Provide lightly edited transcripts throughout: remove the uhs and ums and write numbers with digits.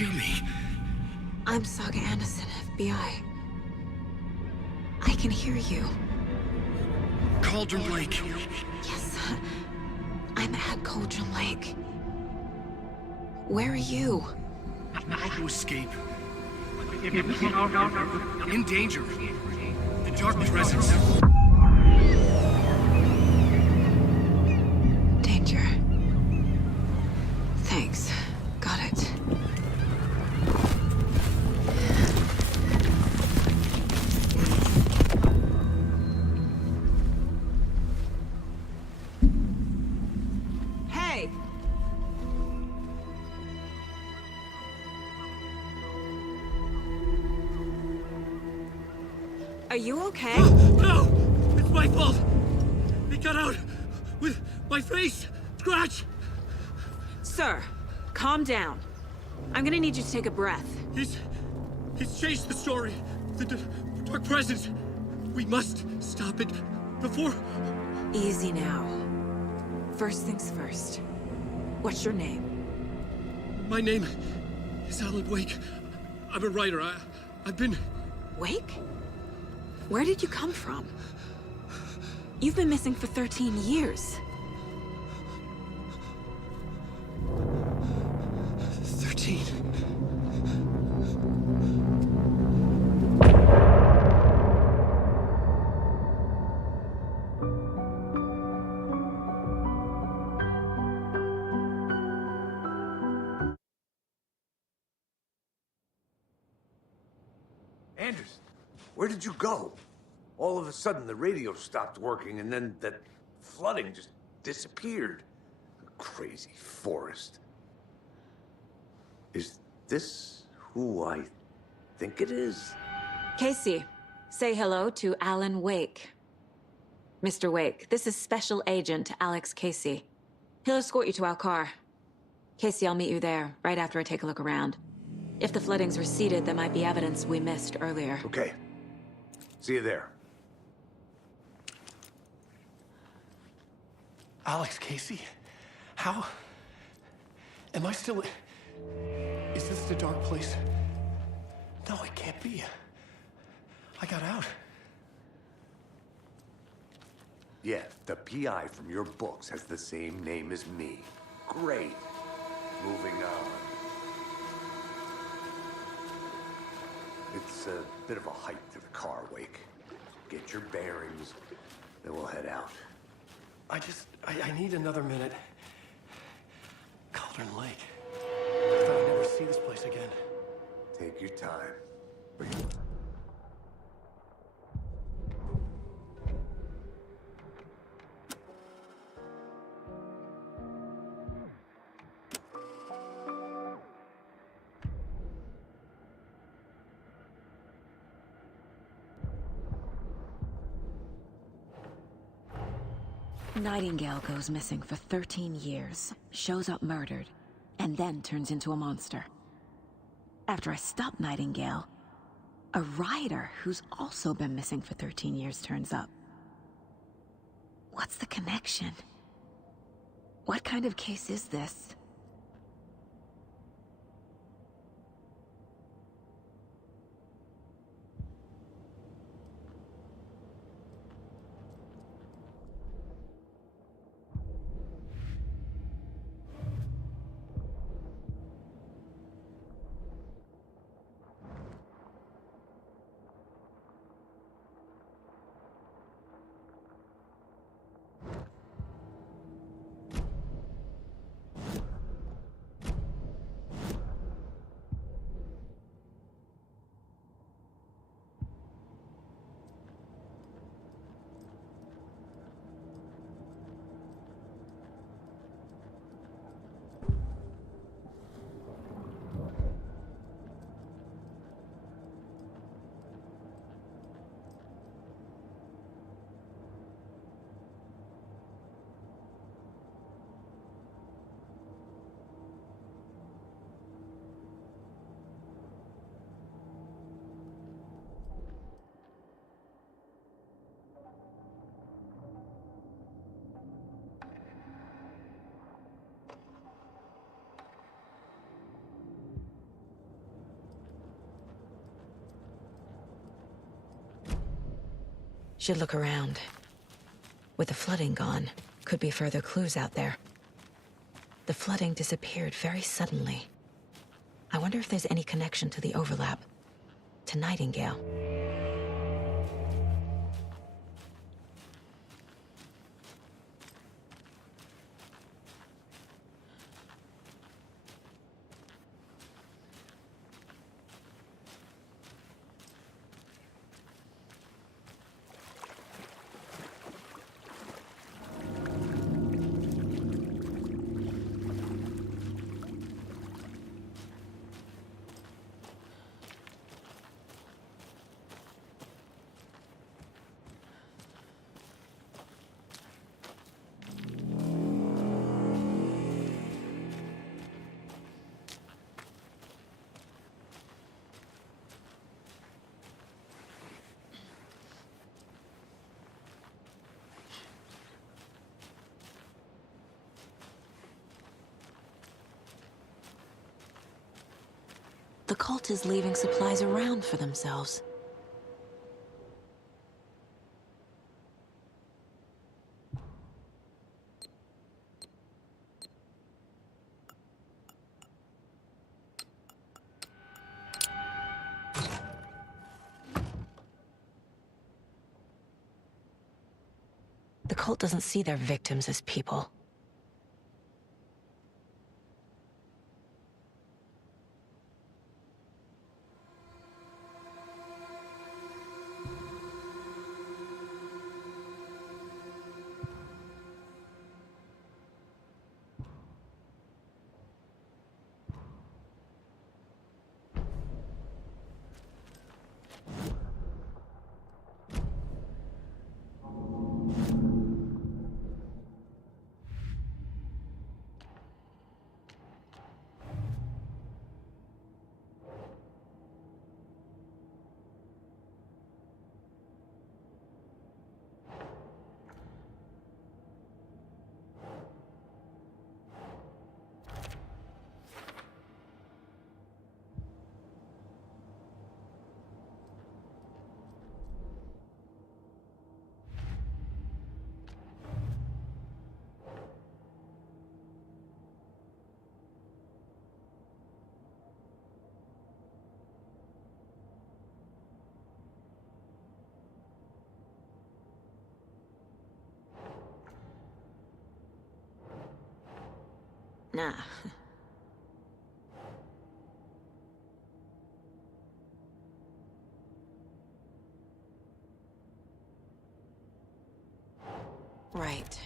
hear me? I'm Saga Anderson, FBI. I can hear you. Cauldron Lake. Yes, I'm at Cauldron Lake. Where are you? How to escape? In danger. The Dark Presence. Danger. Thanks. Got it. Hey! Are you okay? No! It's my fault! He got out with my face scratch! Sir, calm down. I'm gonna need you to take a breath. He's changed the story. The Dark Presence. We must stop it before... Easy now. First things first. What's your name? My name is Alan Wake. I'm a writer. I've been... Wake? Where did you come from? You've been missing for 13 years. 13. Anderson, where did you go? All of a sudden, the radio stopped working, and then that flooding just disappeared. Crazy forest. Is this who I think it is? Casey, say hello to Alan Wake. Mr. Wake, this is Special Agent Alex Casey. He'll escort you to our car. Casey, I'll meet you there, right after I take a look around. If the flooding's receded, there might be evidence we missed earlier. Okay. See you there. Alex Casey? How? Am I still... Is this the dark place? No, it can't be. I got out. Yeah, the PI from your books has the same name as me. Great. Moving on. It's a bit of a hike to the car, Wake. Get your bearings, then we'll head out. I need another minute. Cauldron Lake. I thought I'd never see this place again. Take your time. 'Nightingale goes missing for 13 years, shows up murdered, and then turns into a monster. After I stop Nightingale, a writer who's also been missing for 13 years turns up. What's the connection? What kind of case is this? Should look around. With the flooding gone, could be further clues out there. The flooding disappeared very suddenly. I wonder if there's any connection to the overlap. To Nightingale. The cult is leaving supplies around for themselves. The cult doesn't see their victims as people. Nah. Right.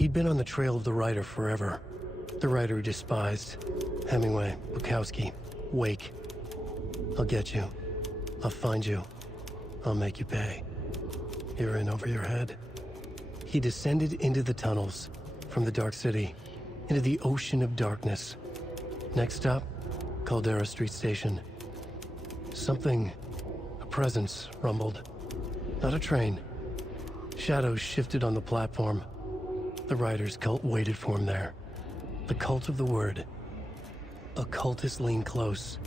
He'd been on the trail of the writer forever. The writer he despised. Hemingway, Bukowski, Wake. I'll get you. I'll find you. I'll make you pay. You're in over your head. He descended into the tunnels, from the Dark City, into the ocean of darkness. Next stop, Caldera Street Station. Something, a presence, rumbled. Not a train. Shadows shifted on the platform. The writer's cult waited for him there. The cult of the word. Occultists lean close.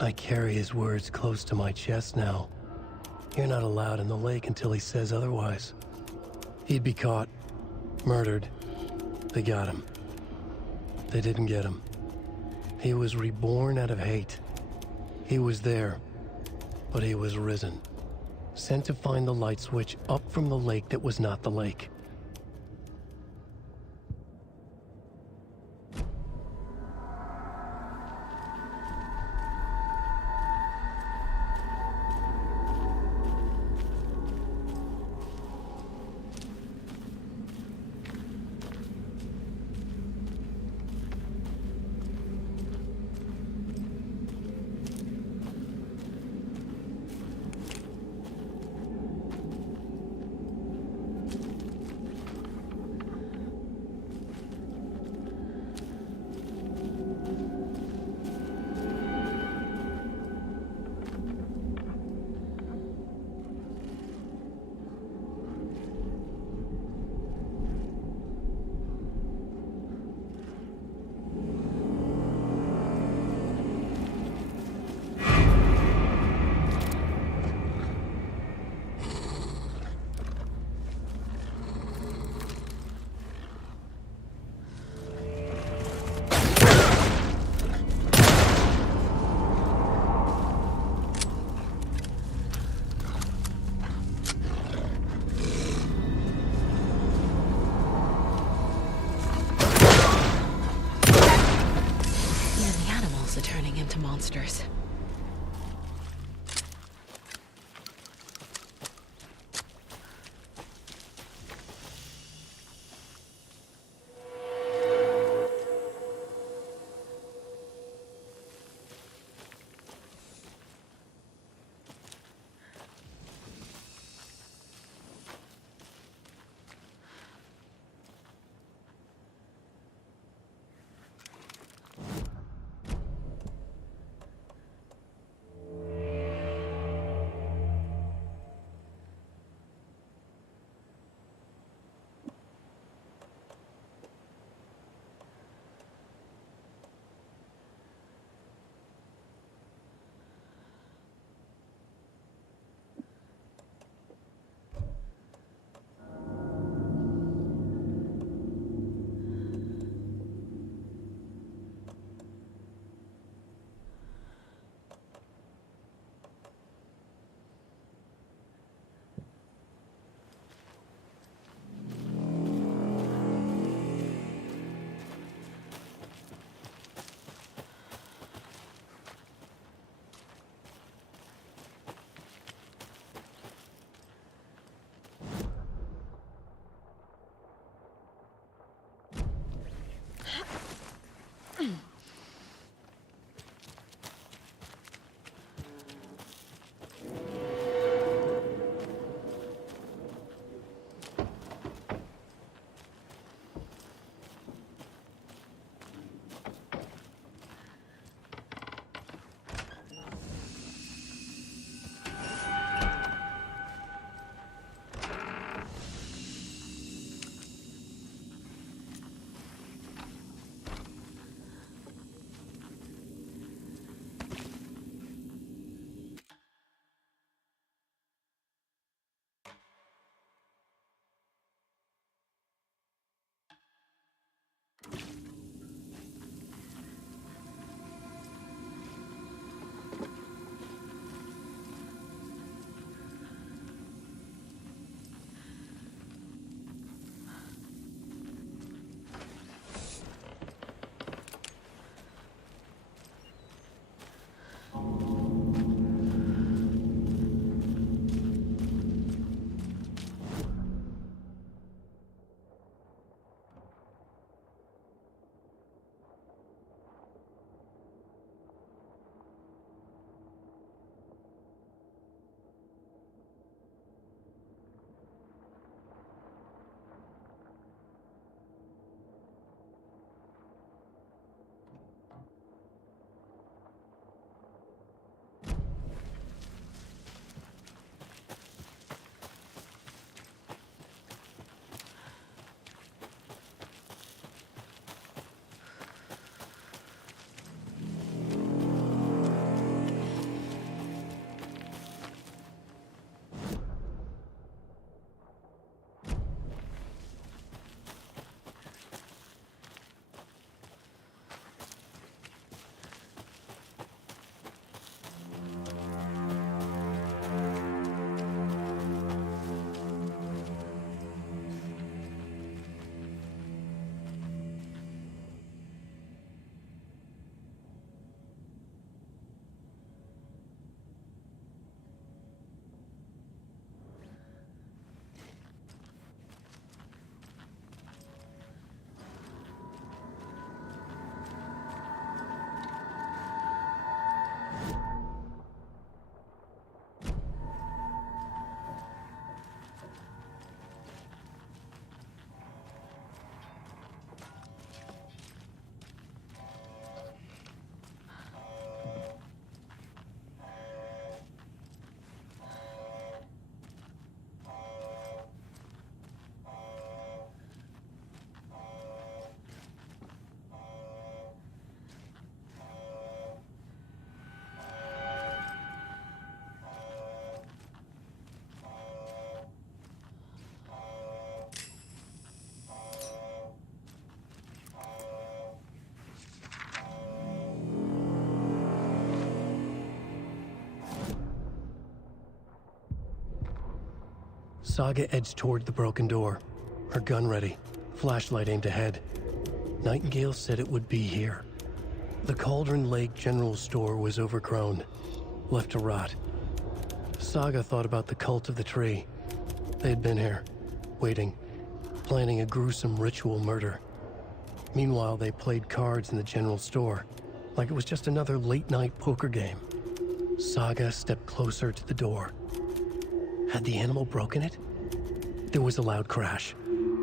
I carry his words close to my chest now. You're not allowed in the lake until he says otherwise. He'd be caught, murdered. They got him. They didn't get him. He was reborn out of hate. He was there, but he was risen. Sent to find the light switch up from the lake that was not the lake. Turning into monsters. Saga edged toward the broken door, her gun ready, flashlight aimed ahead. Nightingale said it would be here. The Cauldron Lake General Store was overgrown, left to rot. Saga thought about the cult of the tree. They had been here, waiting, planning a gruesome ritual murder. Meanwhile, they played cards in the general store, like it was just another late-night poker game. Saga stepped closer to the door. Had the animal broken it? There was a loud crash.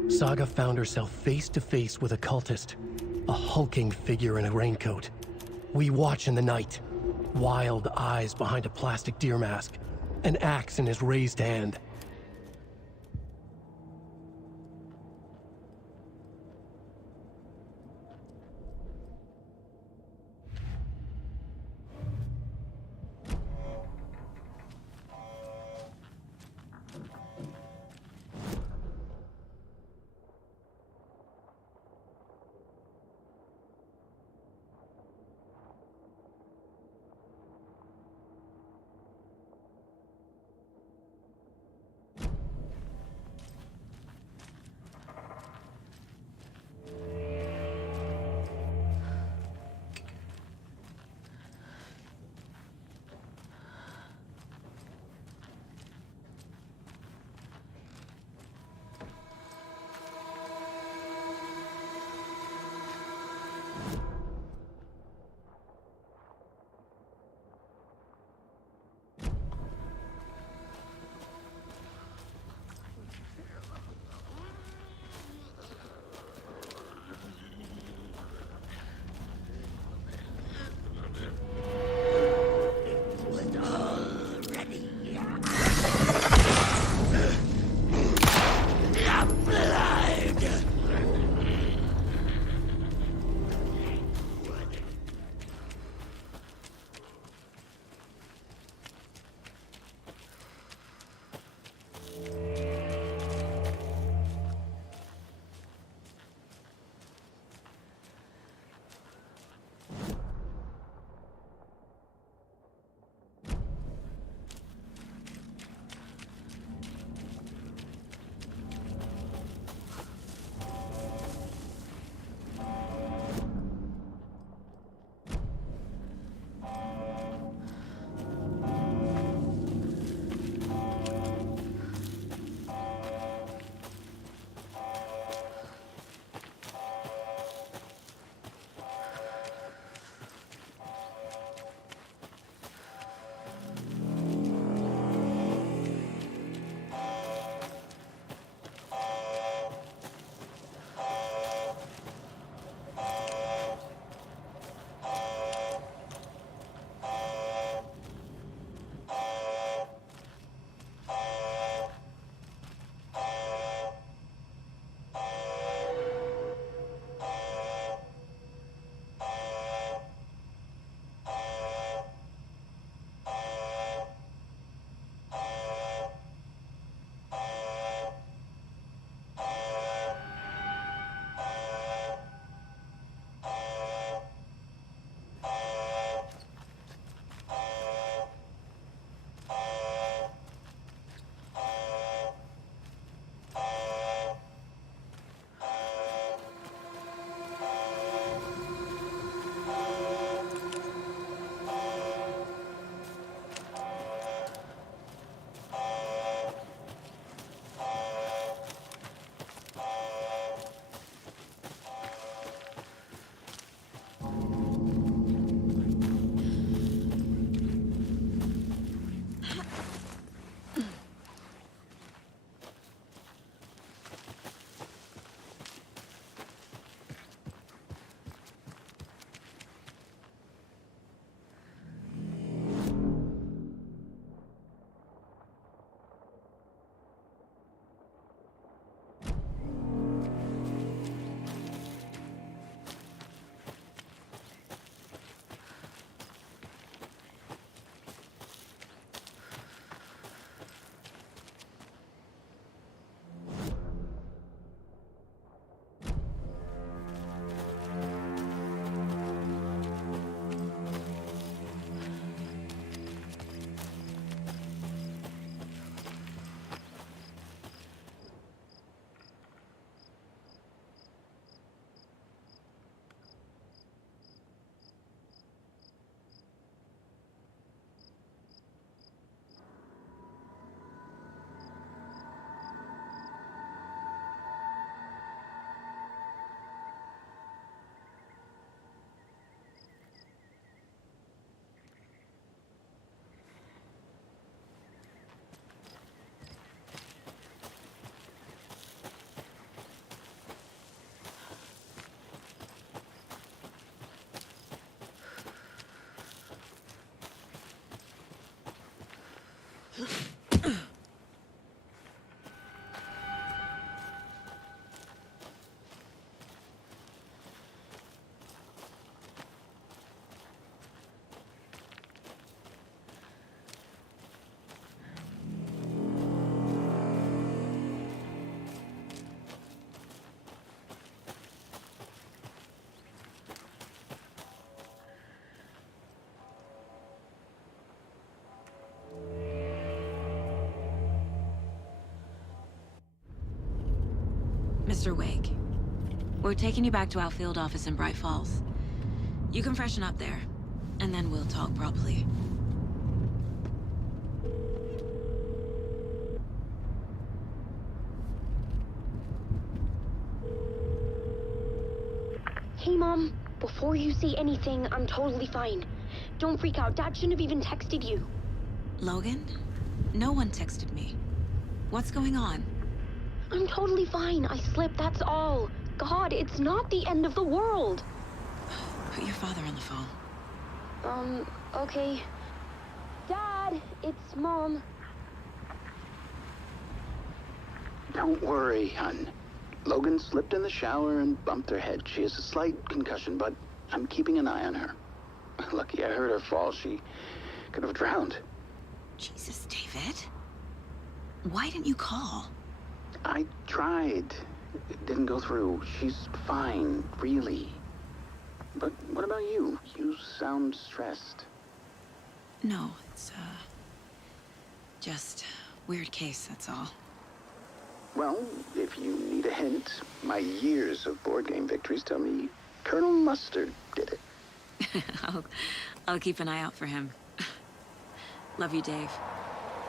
Saga found herself face to face with a cultist, a hulking figure in a raincoat. We watch in the night. Wild eyes behind a plastic deer mask, an axe in his raised hand. Mr. Wake, we're taking you back to our field office in Bright Falls. You can freshen up there, and then we'll talk properly. Hey, Mom. Before you say anything, I'm totally fine. Don't freak out. Dad shouldn't have even texted you. Logan? No one texted me. What's going on? I'm totally fine. I slipped, that's all. God, it's not the end of the world. Put your father on the phone. Okay. Dad, it's Mom. Don't worry, hon. Logan slipped in the shower and bumped her head. She has a slight concussion, but I'm keeping an eye on her. Lucky I heard her fall. She could have drowned. Jesus, David. Why didn't you call? I tried. It didn't go through. She's fine, really. But what about you? You sound stressed. No, it's, just weird case, that's all. Well, if you need a hint, my years of board game victories tell me Colonel Mustard did it. I'll keep an eye out for him. Love you, Dave.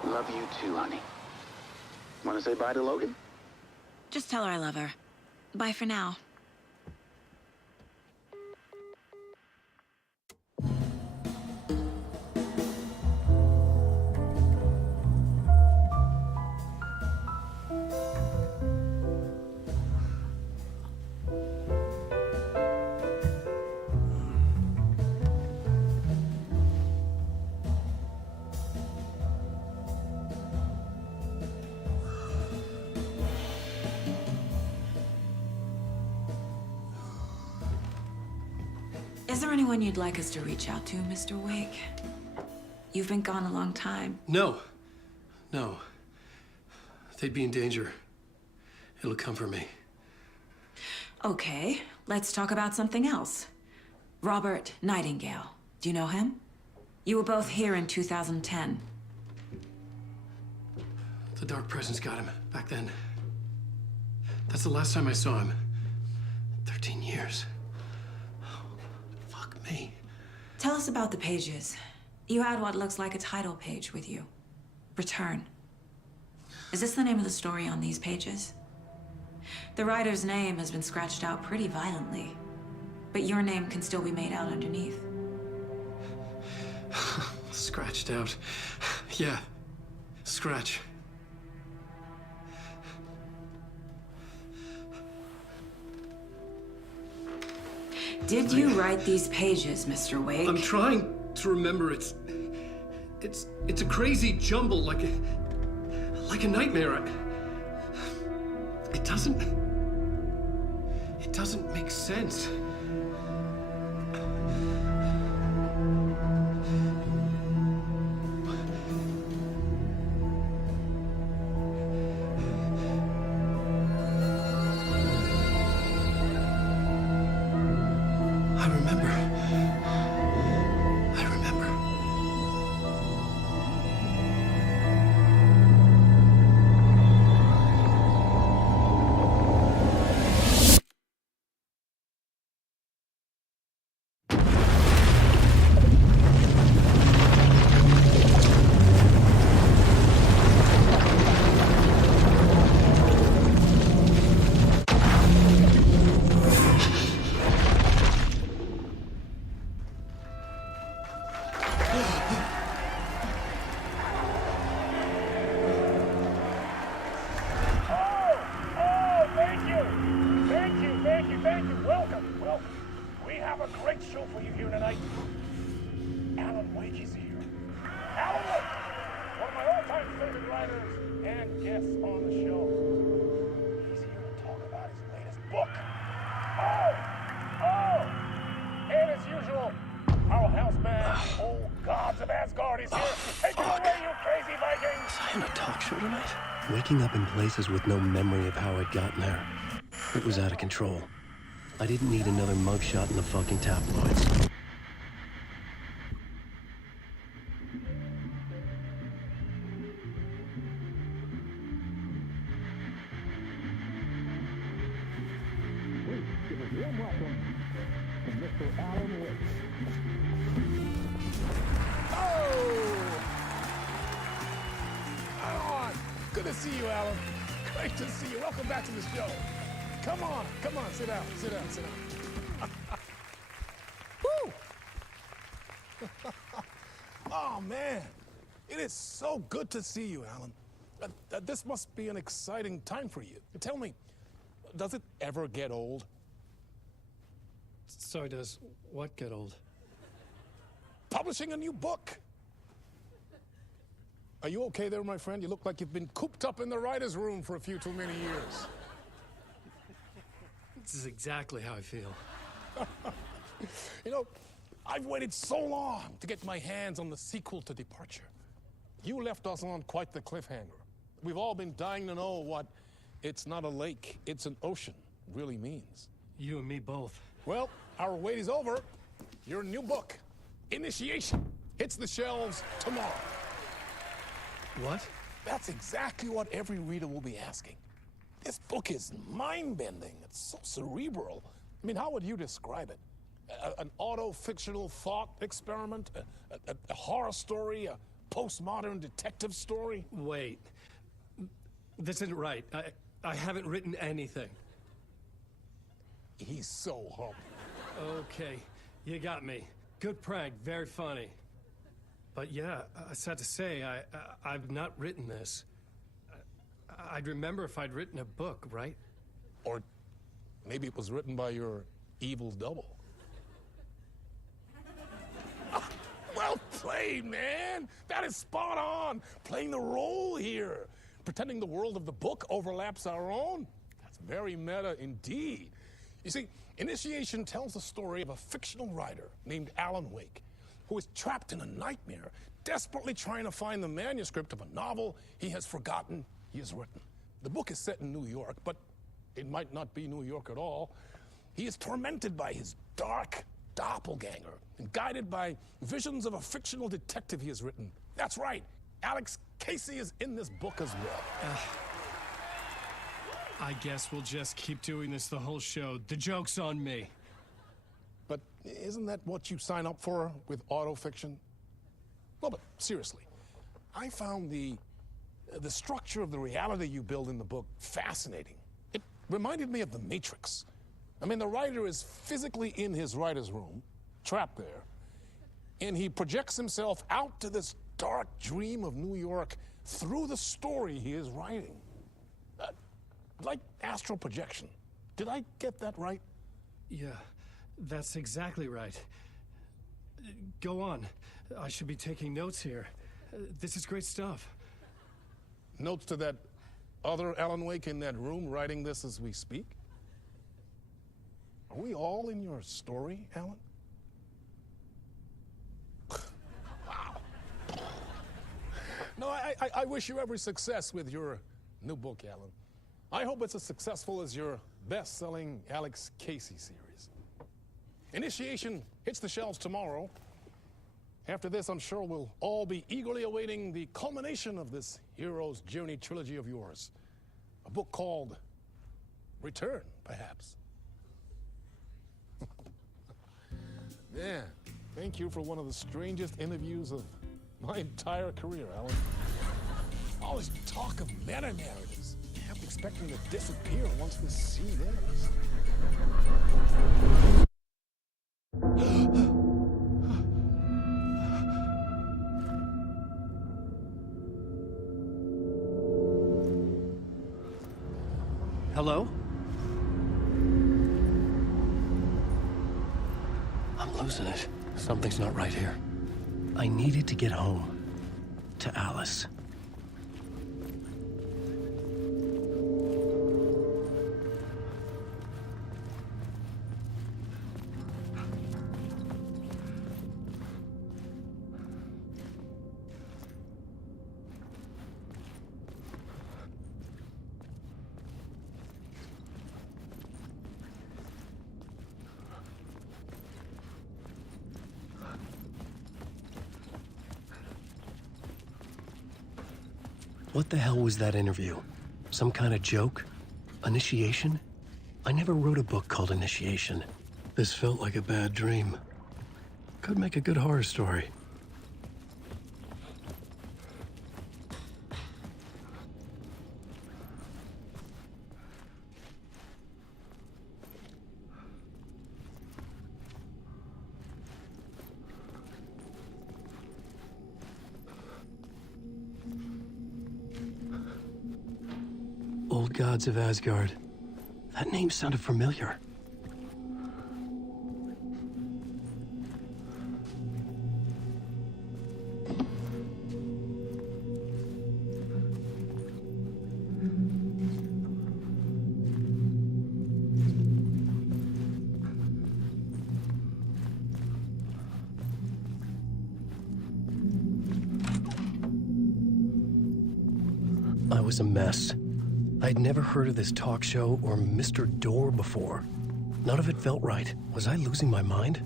Love you too, honey. Want to say bye to Logan? Just tell her I love her. Bye for now. Is there anyone you'd like us to reach out to, Mr. Wake? You've been gone a long time. No. No. They'd be in danger. It'll come for me. Okay, let's talk about something else. Robert Nightingale. Do you know him? You were both here in 2010. The Dark Presence got him back then. That's the last time I saw him. 13 years. Fuck me. Tell us about the pages. You had what looks like a title page with you. Return. Is this the name of the story on these pages? The writer's name has been scratched out pretty violently, but your name can still be made out underneath. Scratched out. Yeah. Scratch. Did you write these pages, Mr. Wake? I'm trying to remember. It's a crazy jumble, like a nightmare. It doesn't make sense. I remember. Thank you. Welcome. We have a great show for you here tonight. Alan Wake is here. Alan Wake, one of my all-time favorite writers and guests on the show. He's here to talk about his latest book. And as usual, our houseman, old gods of Asgard, is here. Take it away, you crazy Vikings! Was I in a talk show tonight? Waking up in places with no memory of how I'd gotten there. It was out of control. I didn't need another mugshot in the fucking tabloids. Warm welcome to Mr. Alan Wake. Oh! Right on. Good to see you, Alan. Great to see you. Welcome back to the show. Come on, sit down, sit down, sit down. Woo! Oh, man. It is so good to see you, Alan. This must be an exciting time for you. Tell me, does it ever get old? So does what get old? Publishing a new book. Are you okay there, my friend? You look like you've been cooped up in the writer's room for a few too many years. This is exactly how I feel. You know, I've waited so long to get my hands on the sequel to Departure. You left us on quite the cliffhanger. We've all been dying to know what "it's not a lake, it's an ocean" really means. You and me both. Well, our wait is over. Your new book, Initiation, hits the shelves tomorrow. What? That's exactly what every reader will be asking. This book is mind-bending. It's so cerebral. I mean, how would you describe it? An auto-fictional thought experiment? A horror story? A postmodern detective story? Wait. This isn't right. I haven't written anything. He's so humble. Okay, you got me. Good prank, very funny. But yeah, sad to say, I've not written this. I'd remember if I'd written a book, right? Or maybe it was written by your evil double. Well played, man! That is spot on! Playing the role here. Pretending the world of the book overlaps our own. That's very meta indeed. You see, Initiation tells the story of a fictional writer named Alan Wake, who is trapped in a nightmare, desperately trying to find the manuscript of a novel he has forgotten he has written. The book is set in New York, but it might not be New York at all. He is tormented by his dark doppelganger and guided by visions of a fictional detective he has written. That's right, Alex Casey is in this book as well. I guess we'll just keep doing this the whole show. The joke's on me. But isn't that what you sign up for with autofiction? Well, but seriously, I found the structure of the reality you build in the book fascinating. It reminded me of The Matrix. I mean, the writer is physically in his writer's room, trapped there, and he projects himself out to this dark dream of New York through the story he is writing. Like astral projection. Did I get that right? Yeah, that's exactly right. Go on. I should be taking notes here. This is great stuff. Notes to that other Alan Wake in that room writing this as we speak? Are we all in your story, Alan? Wow. No, I wish you every success with your new book, Alan. I hope it's as successful as your best-selling Alex Casey series. Initiation hits the shelves tomorrow. After this, I'm sure we'll all be eagerly awaiting the culmination of this hero's journey trilogy of yours. A book called Return, perhaps. Yeah, thank you for one of the strangest interviews of my entire career, Alan. All this talk of meta-narratives. I kept expecting to disappear once this scene ends. Hello? I'm losing it. Something's not right here. I needed to get home. To Alice. What the hell was that interview? Some kind of joke? Initiation? I never wrote a book called Initiation. This felt like a bad dream. Could make a good horror story. Old Gods of Asgard. That name sounded familiar. I was a mess. I'd never heard of this talk show or Mr. Door before. None of it felt right. Was I losing my mind?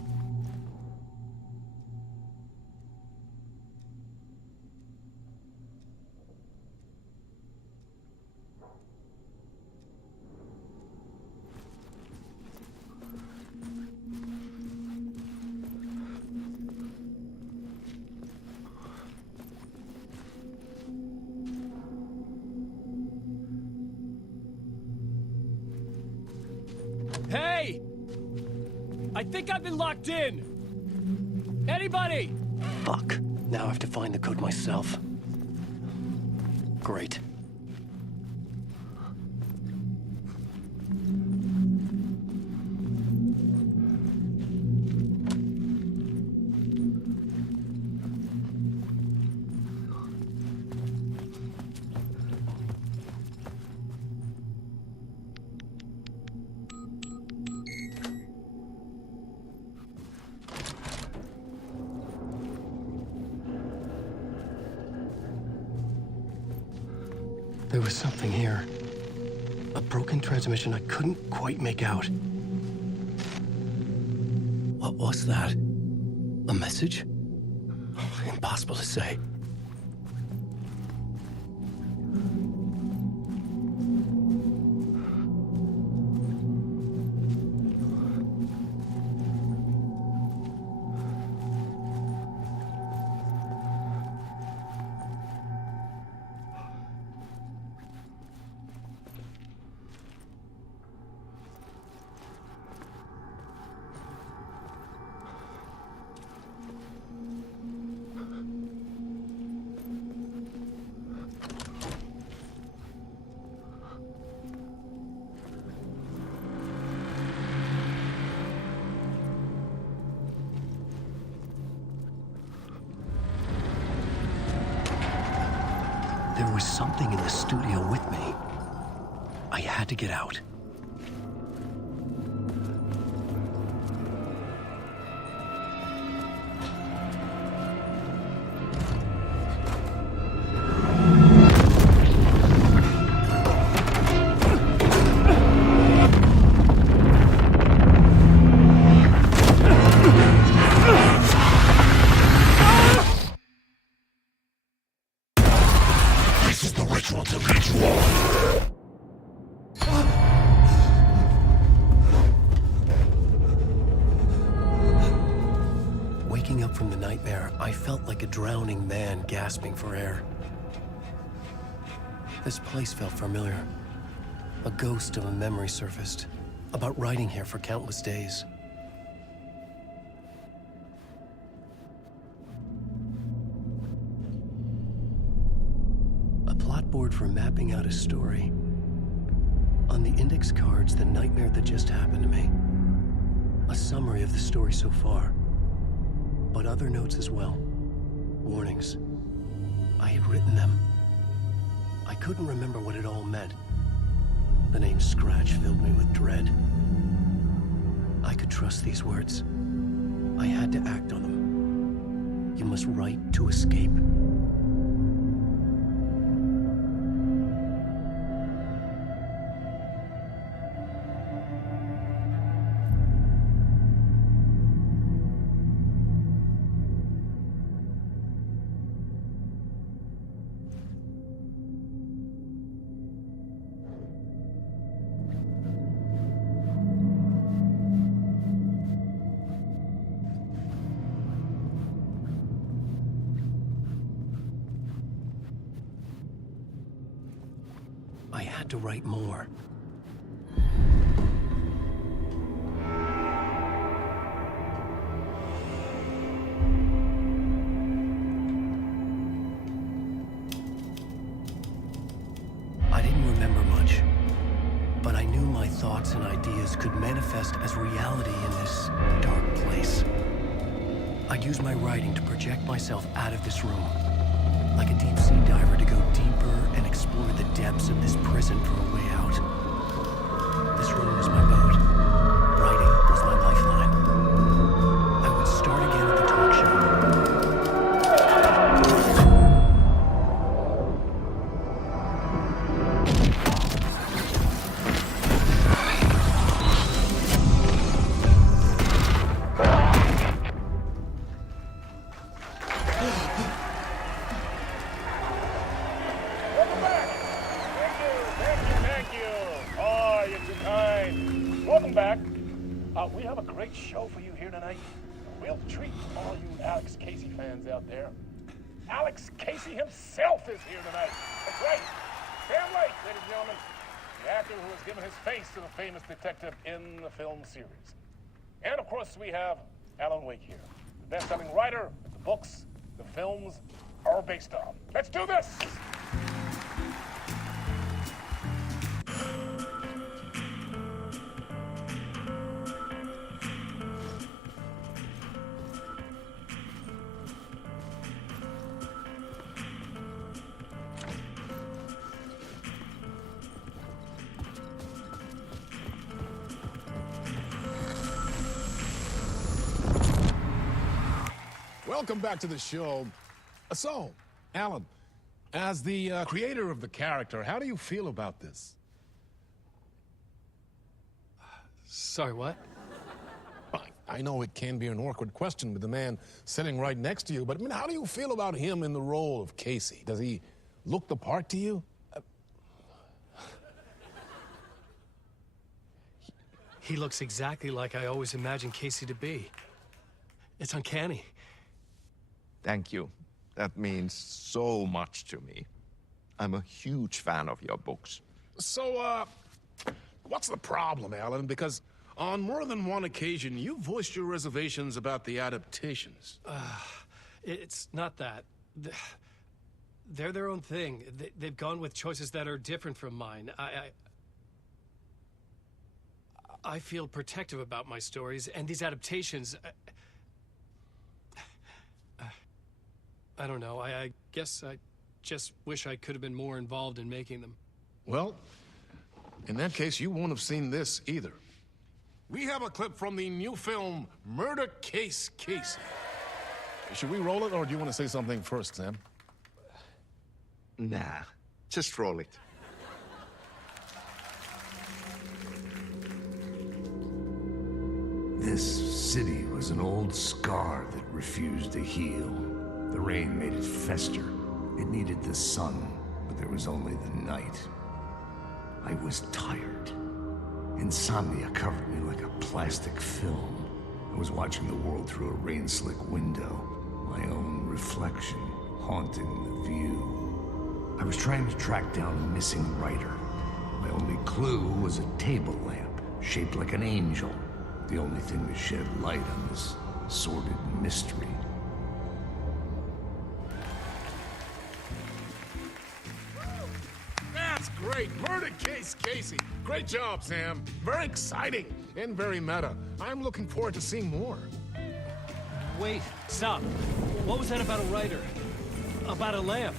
Hey! I think I've been locked in! Anybody? Fuck. Now I have to find the code myself. Great. There was something here. A broken transmission I couldn't quite make out. What was that? A message? Impossible to say. There was something in the studio with me. I had to get out. Waking up from the nightmare, I felt like a drowning man gasping for air. This place felt familiar. A ghost of a memory surfaced, about riding here for countless days. A plot board for mapping out a story. On the index cards, the nightmare that just happened to me. A summary of the story so far. But other notes as well. Warnings. I had written them. I couldn't remember what it all meant. The name Scratch filled me with dread. I could trust these words. I had to act on them. You must write to escape. to write more. I didn't remember much, but I knew my thoughts and ideas could manifest as reality in this dark place. I'd use my writing to project myself out of this room, like a deep-sea diver to go deeper and explore the depths of this prison for a way out. This room was my boat. Writing was my lifeline. I would start again at the talk show. Welcome back. Thank you. Oh, you're too kind. Welcome back. We have a great show for you here tonight. A real treat for all you Alex Casey fans out there. Alex Casey himself is here tonight. That's right. Sam Lake, ladies and gentlemen. The actor who has given his face to the famous detective in the film series. And of course, we have Alan Wake here, the best-selling writer that the books, the films are based on. Let's do this! Welcome back to the show. So, Alan, as the creator of the character, how do you feel about this? Sorry, what? I know it can be an awkward question with the man sitting right next to you, but I mean, how do you feel about him in the role of Casey? Does he look the part to you? He looks exactly like I always imagined Casey to be. It's uncanny. Thank you. That means so much to me. I'm a huge fan of your books. So, what's the problem, Alan? Because on more than one occasion, you voiced your reservations about the adaptations. It's not that. They're their own thing. They've gone with choices that are different from mine. I feel protective about my stories, and these adaptations... I don't know. I guess I just wish I could have been more involved in making them. Well, in that case, you won't have seen this either. We have a clip from the new film, Murder Case Casey. Should we roll it, or do you want to say something first, Sam? Nah, just roll it. This city was an old scar that refused to heal. The rain made it fester. It needed the sun, but there was only the night. I was tired. Insomnia covered me like a plastic film. I was watching the world through a rain-slick window, my own reflection haunting the view. I was trying to track down a missing writer. My only clue was a table lamp, shaped like an angel. The only thing to shed light on this sordid mystery. That's great. Murder Case Casey. Great job, Sam. Very exciting and very meta. I'm looking forward to seeing more. Wait, stop. What was that about a writer? About a lamp?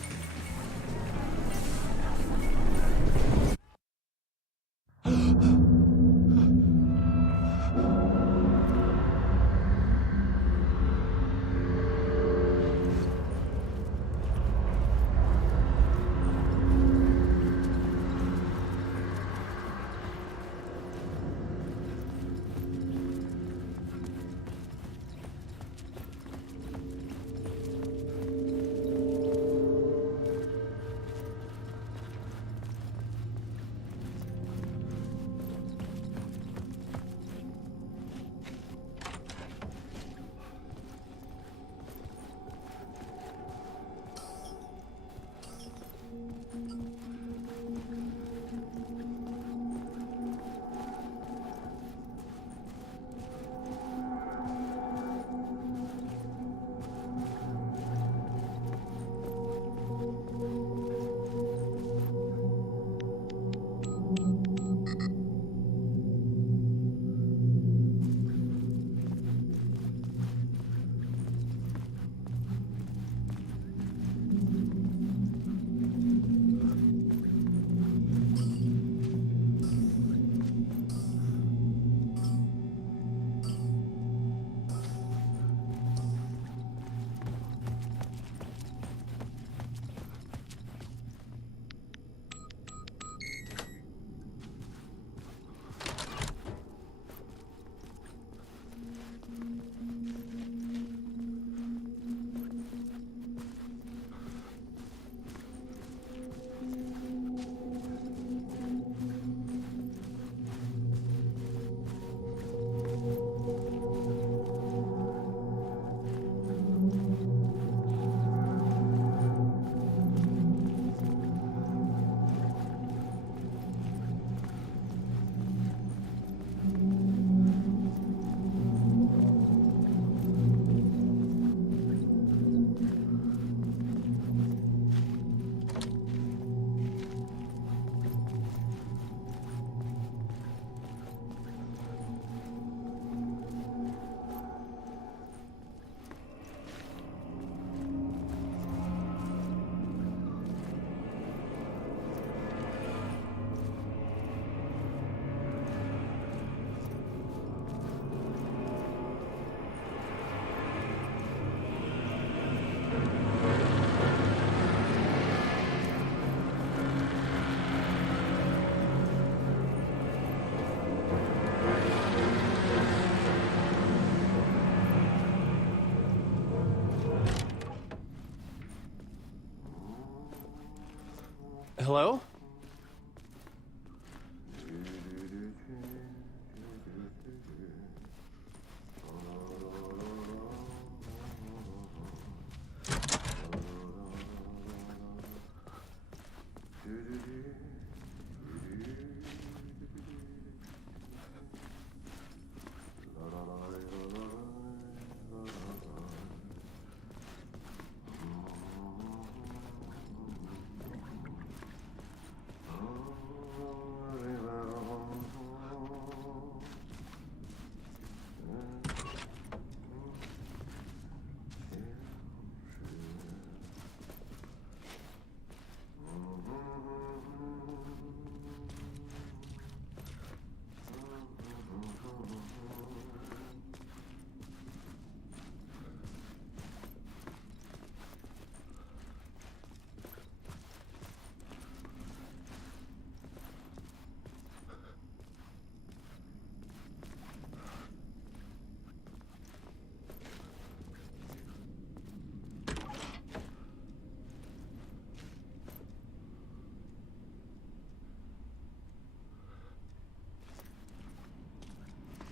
Hello?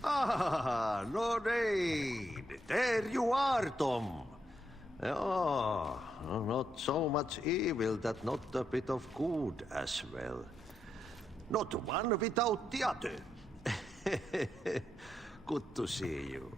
Ah, Lorraine! There you are, Tom. Oh, not so much evil that not a bit of good as well. Not one without the other. Good to see you.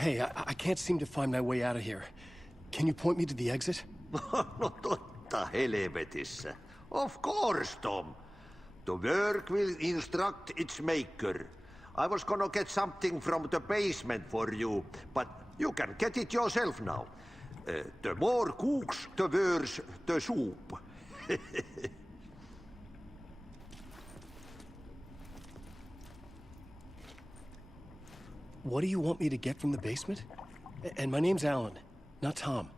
Hey, I can't seem to find my way out of here. Can you point me to the exit? No totta helvetissä. Of course, Tom. The work will instruct its maker. I was gonna get something from the basement for you, but you can get it yourself now. The more cooks, the worse the soup. What do you want me to get from the basement? And my name's Alan, not Tom.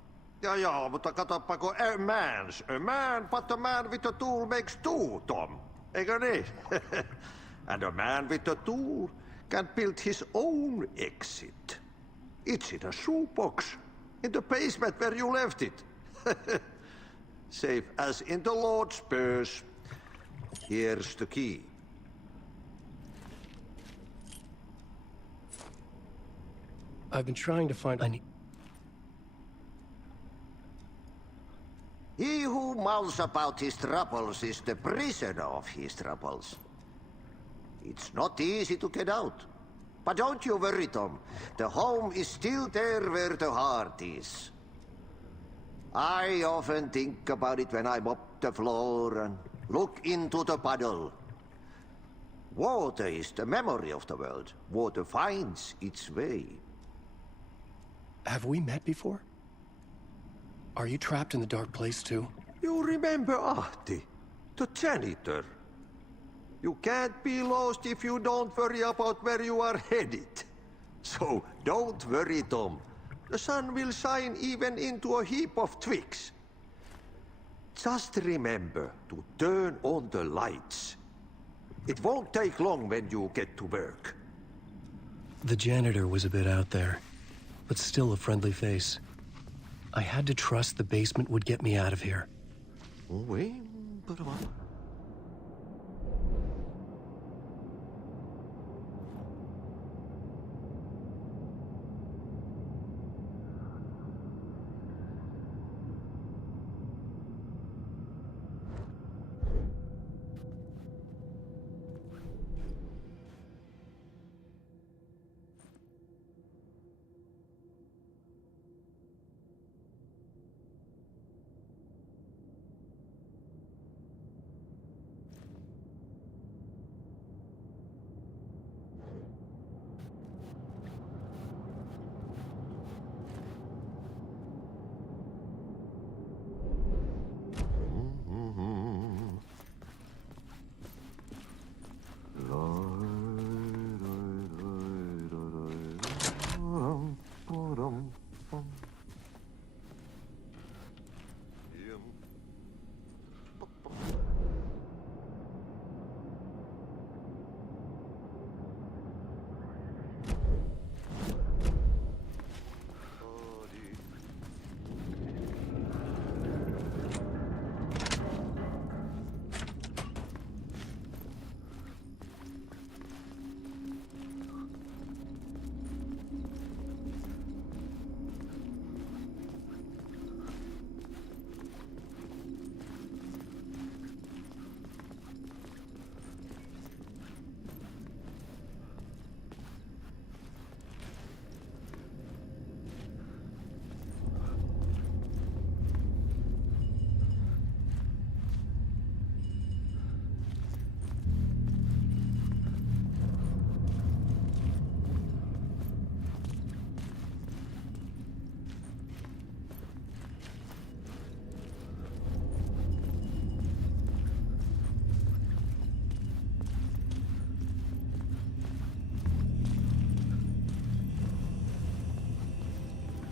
Ja, mutta katsoppa, a man, but a man with a tool makes two, Tom. Eikö niin? And a man with a tool can build his own exit. It's in a shoebox, in the basement where you left it. Safe as in the Lord's purse. Here's the key. I've been trying to find... He who mouths about his troubles is the prisoner of his troubles. It's not easy to get out. But don't you worry, Tom. The home is still there where the heart is. I often think about it when I mop the floor and look into the puddle. Water is the memory of the world. Water finds its way. Have we met before? Are you trapped in the dark place too? You remember Ahti, the janitor. You can't be lost if you don't worry about where you are headed. So don't worry, Tom. The sun will shine even into a heap of twigs. Just remember to turn on the lights. It won't take long when you get to work. The janitor was a bit out there, but still a friendly face. I had to trust the basement would get me out of here. Oui, but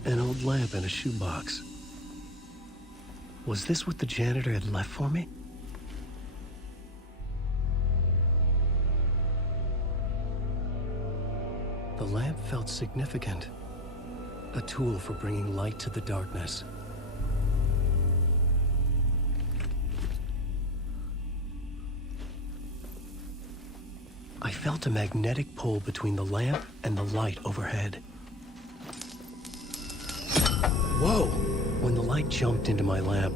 An old lamp in a shoebox. Was this what the janitor had left for me? The lamp felt significant. A tool for bringing light to the darkness. I felt a magnetic pull between the lamp and the light overhead. Whoa! When the light jumped into my lamp,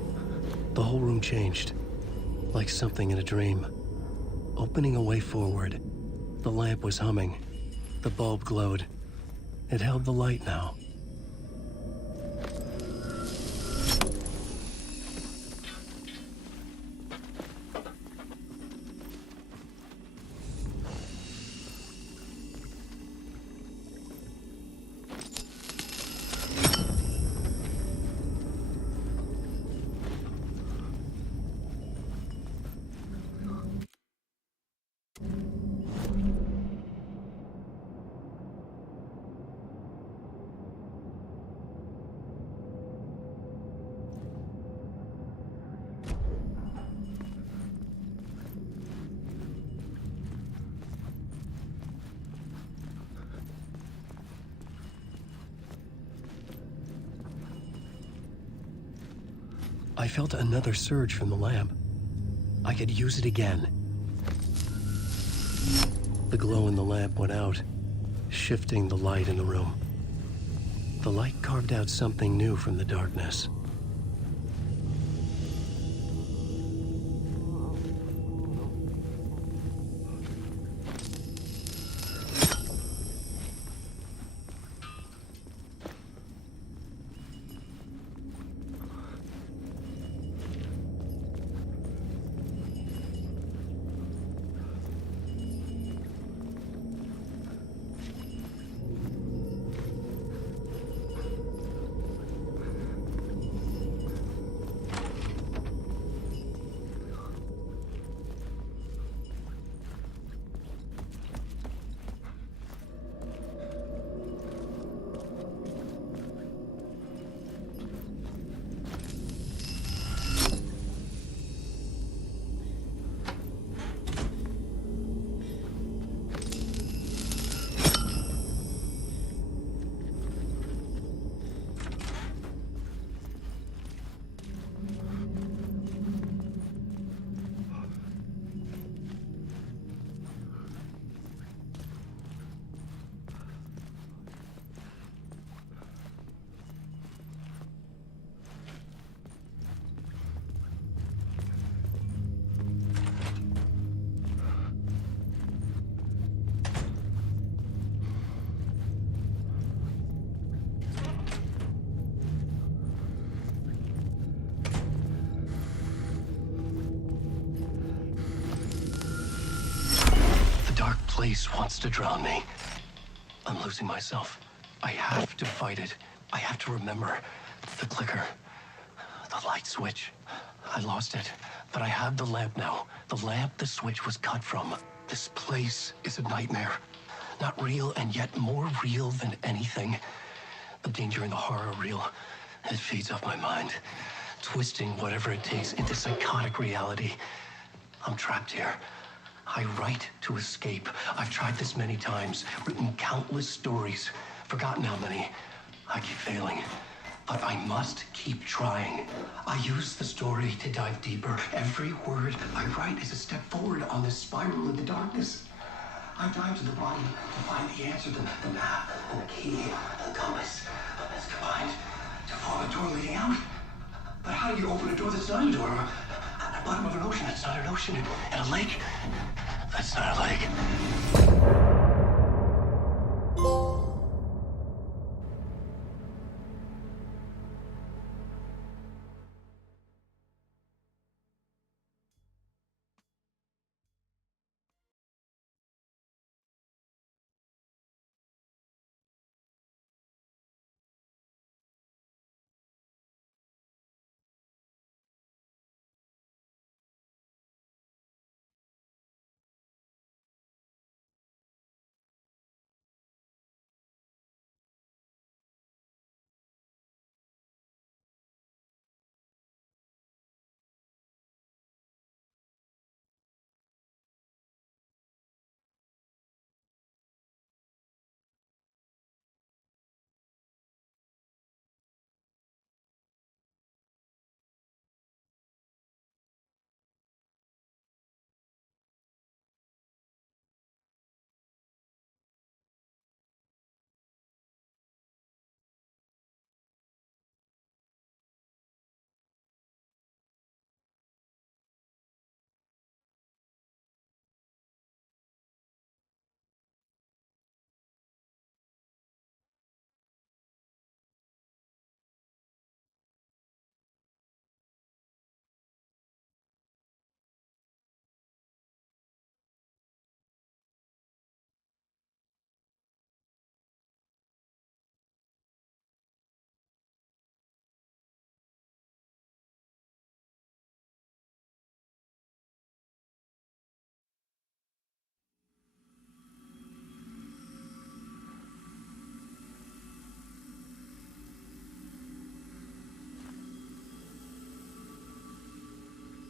the whole room changed. Like something in a dream. Opening a way forward, the lamp was humming. The bulb glowed. It held the light now. I felt another surge from the lamp. I could use it again. The glow in the lamp went out, shifting the light in the room. The light carved out something new from the darkness. Place wants to drown me. I'm losing myself. I have to fight it. I have to remember. The clicker. The light switch. I lost it. But I have the lamp now. The lamp the switch was cut from. This place is a nightmare. Not real, and yet more real than anything. The danger and the horror are real. It feeds off my mind. Twisting whatever it takes into psychotic reality. I'm trapped here. I write to escape. I've tried this many times, written countless stories, forgotten how many. I keep failing, but I must keep trying. I use the story to dive deeper. Every word I write is a step forward on this spiral in the darkness. I dive to the bottom to find the answer, the map, and the key, and the compass. It's combined to form a door leading out. But how do you open a door that's not a door? At the bottom of an ocean, that's not an ocean. And a lake, that's not a lake.